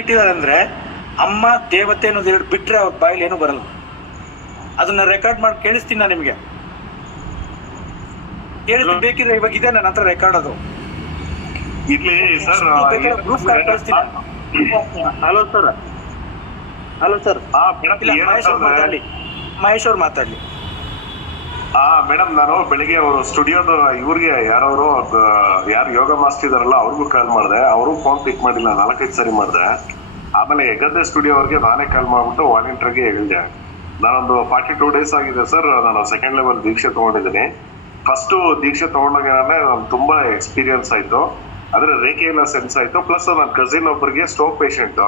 ಇಟ್ಟಿದ್ದಾರೆ ಅಂದ್ರೆ ಅಮ್ಮ ದೇವತೆ ಅನ್ನೋದು ಎರಡು ಬಿಟ್ರೆ ಅವ್ರ ಬಾಯಲ್ಲಿ ಏನು ಬರಲ್ಲ. ಅದನ್ನ ರೆಕಾರ್ಡ್ ಮಾಡಿ ಕೇಳಿಸ್ತೀನಿ ನಾನು ನಿಮಗೆ. ಕೇಳಿಸ್ತೀನಿ ಬೇಕಿದ್ರೆ ಇವಾಗ ಇದೆ ನನ್ನ ಹತ್ರ ರೆಕಾರ್ಡ್ ಅದು. ಇಲ್ಲಿ ಸರ್ ಪ್ರೂಫ್ ಕಾರ್ಡ್ ಕಳಿಸ್ತೀನಿ hello sir hello sir Mahesh ಅವ್ರು ಮಾತಾಡ್ಲಿ. ಮಹೇಶ್ ಅವ್ರು ಮಾತಾಡ್ಲಿ. ಹಾ ಮೇಡಮ್, ನಾನು ಬೆಳಿಗ್ಗೆ ಅವರು ಸ್ಟುಡಿಯೋದ ಇವ್ರಿಗೆ ಯಾರವರು ಯಾರು ಯೋಗ ಮಾಸ್ಟರ್ ಇದಾರಲ್ಲ, ಅವ್ರಿಗೂ ಕಾಲ್ ಮಾಡಿದೆ. ಅವರು ಫೋನ್ ಪಿಕ್ ಮಾಡಿಲ್ಲ, ನಾಲ್ಕೈದು ಸರಿ ಮಾಡಿದೆ. ಆಮೇಲೆ ಹೆಗದ್ದೆ ಸ್ಟುಡಿಯೋ ಅವ್ರಿಗೆ ನಾನೇ ಕಾಲ್ ಮಾಡ್ಬಿಟ್ಟು ವಾಲಂಟಿಯರ್ಗೆ ಹೇಳಿದೆ. ನಾನೊಂದು ಫಾರ್ಟಿ ಟೂ ಡೇಸ್ ಆಗಿದೆ ಸರ್ ನಾನು ಸೆಕೆಂಡ್ ಲೆವೆಲ್ ದೀಕ್ಷೆ ತಗೊಂಡಿದ್ದೀನಿ. ಫಸ್ಟ್ ದೀಕ್ಷೆ ತಗೊಂಡಾಗ ನಾನು ತುಂಬಾ ಎಕ್ಸ್ಪೀರಿಯನ್ಸ್ ಆಯ್ತು. ಆದರೆ ರೇಖೆ ಎಲ್ಲ ಸೆನ್ಸ್ ಆಯ್ತು. ಪ್ಲಸ್ ನನ್ನ ಕಸಿನ್ ಒಬ್ಬರಿಗೆ ಸ್ಟೋಕ್ ಪೇಷಂಟ್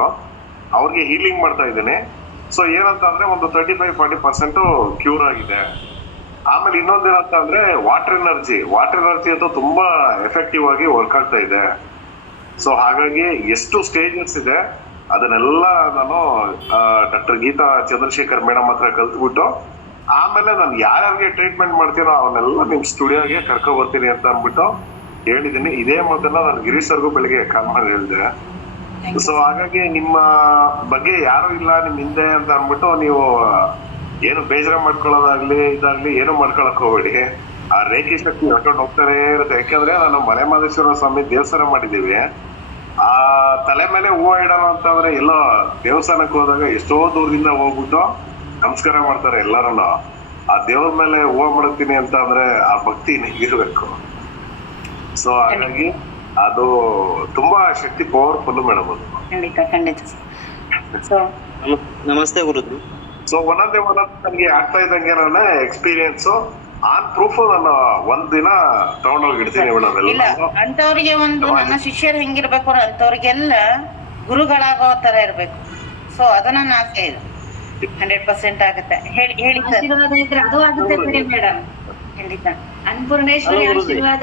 ಅವ್ರಿಗೆ ಹೀಲಿಂಗ್ ಮಾಡ್ತಾ ಇದ್ದೀನಿ. ಸೊ ಏನಂತ ಅಂದ್ರೆ ಒಂದು thirty five forty percent cure ಆಗಿದೆ. ಆಮೇಲೆ ಇನ್ನೊಂದೇನಂತ ಅಂದ್ರೆ ವಾಟರ್ ಎನರ್ಜಿ ವಾಟರ್ ಎನರ್ಜಿ ಅಂತ ತುಂಬಾ ಎಫೆಕ್ಟಿವ್ ಆಗಿ ವರ್ಕ್ ಆಗ್ತಾ ಇದೆ. ಸೊ ಹಾಗಾಗಿ ಎಷ್ಟು ಸ್ಟೇಜಸ್ ಇದೆ ಅದನ್ನೆಲ್ಲ ನಾನು ಡಾಕ್ಟರ್ ಗೀತಾ ಚಂದ್ರಶೇಖರ್ ಮೇಡಮ್ ಹತ್ರ ಕಲ್ತ್ಬಿಟ್ಟು ಆಮೇಲೆ ನಾನು ಯಾರ್ಯಾರಿಗೆ ಟ್ರೀಟ್ಮೆಂಟ್ ಮಾಡ್ತೀನೋ ಅವನ್ನೆಲ್ಲ ನಿಮ್ ಸ್ಟುಡಿಯೋಗೆ ಕರ್ಕೊ ಬರ್ತೀನಿ ಅಂತ ಅಂದ್ಬಿಟ್ಟು ಹೇಳಿದೀನಿ ಇದೇ ಮಾತನ್ನ ನಾನು ಗಿರೀಶ್ ಸರ್ಗೂ ಬೆಳಿಗ್ಗೆ ಕಾಲ್ ಮಾಡಿ ಹೇಳಿದೆ. ಸೊ ಹಾಗಾಗಿ ನಿಮ್ಮ ಬಗ್ಗೆ ಯಾರು ಇಲ್ಲ ನಿಮ್ ಹಿಂದೆ ಅಂತ ಅಂದ್ಬಿಟ್ಟು ನೀವು ಏನು ಬೇಜಾರ ಮಾಡ್ಕೊಳ್ಳೋದಾಗ್ಲಿ ಇದಾಗ್ಲಿ ಏನು ಮಾಡ್ಕೊಳಕ್ ಹೋಗ್ಬೇಡಿ. ಆ ರೇಖೆ ಶಕ್ತಿ ಹಾಕೊಂಡು ಹೋಗ್ತಾನೆ ಇರುತ್ತೆ. ಯಾಕಂದ್ರೆ ನಾನು ಮಲೆ ಮಹದೇಶ್ವರ ಸ್ವಾಮಿ ದೇವಸ್ಥಾನ ಮಾಡಿದೀವಿ ಆ ತಲೆ ಮೇಲೆ ಹೂವು ಇಡೋಣ ಅಂತಂದ್ರೆ ಎಲ್ಲೋ ದೇವಸ್ಥಾನಕ್ಕೆ ಹೋದಾಗ ಎಷ್ಟೋ ದೂರದಿಂದ ಹೋಗ್ಬಿಟ್ಟು ನಮಸ್ಕಾರ ಮಾಡ್ತಾರೆ ಎಲ್ಲರನ್ನ. ಆ ದೇವ್ರ ಮೇಲೆ ಹೂವು ಮಾಡ್ತೀನಿ ಅಂತ ಅಂದ್ರೆ ಆ ಭಕ್ತಿ ನಿಗಿರ್ಬೇಕು ಸೊ ಹಾಗಾಗಿ ಅದು ತುಂಬಾ ಶಕ್ತಿ ಪವರ್ಫುಲ್ ಮೇಡಮ್ ಅದು. ಖಂಡಿತ ಖಂಡಿತ. ಸೊ ನಮಸ್ತೆ ಗುರುಜಿ. ಸೊ ಒಂದೊಂದೇ ಒಂದೊಂದು ನನಗೆ ಆಗ್ತಾ ಇದ್ದಂಗೆ ನನ್ನ ಎಕ್ಸ್ಪೀರಿಯನ್ಸ್ ಆನ್ ಪ್ರೂಫ್ ನಾನು ಒಂದ್ ದಿನ ತಗೊಂಡೋಗಿ ಇಡ್ತೀನಿ ಮೇಡಮ್ ಇಲ್ಲ ಅಂತವ್ರಿಗೆ ಒಂದು ನನ್ನ ಶಿಷ್ಯರು ಹೆಂಗಿರ್ಬೇಕು ಅಂದ್ರೆ ಅಂತವ್ರಿಗೆಲ್ಲ ಗುರುಗಳಾಗೋ ತರ ಇರ್ಬೇಕು. ಸೊ ಅದನ್ನ ನನ್ನ ಆಸೆ ಇದೆ. ಹಂಡ್ರೆಡ್ ಪರ್ಸೆಂಟ್ ಆಗುತ್ತೆ. ಹೇಳಿ ಹೇಳಿ ಸರ್. ಅದು ಆಗುತ್ತೆ ಬಿಡಿ ಮೇಡಮ್. ಖಂಡಿತ. ಅನ್ನಪೂರ್ಣೇಶ್ವರಿ ಆಶೀರ್ವಾದ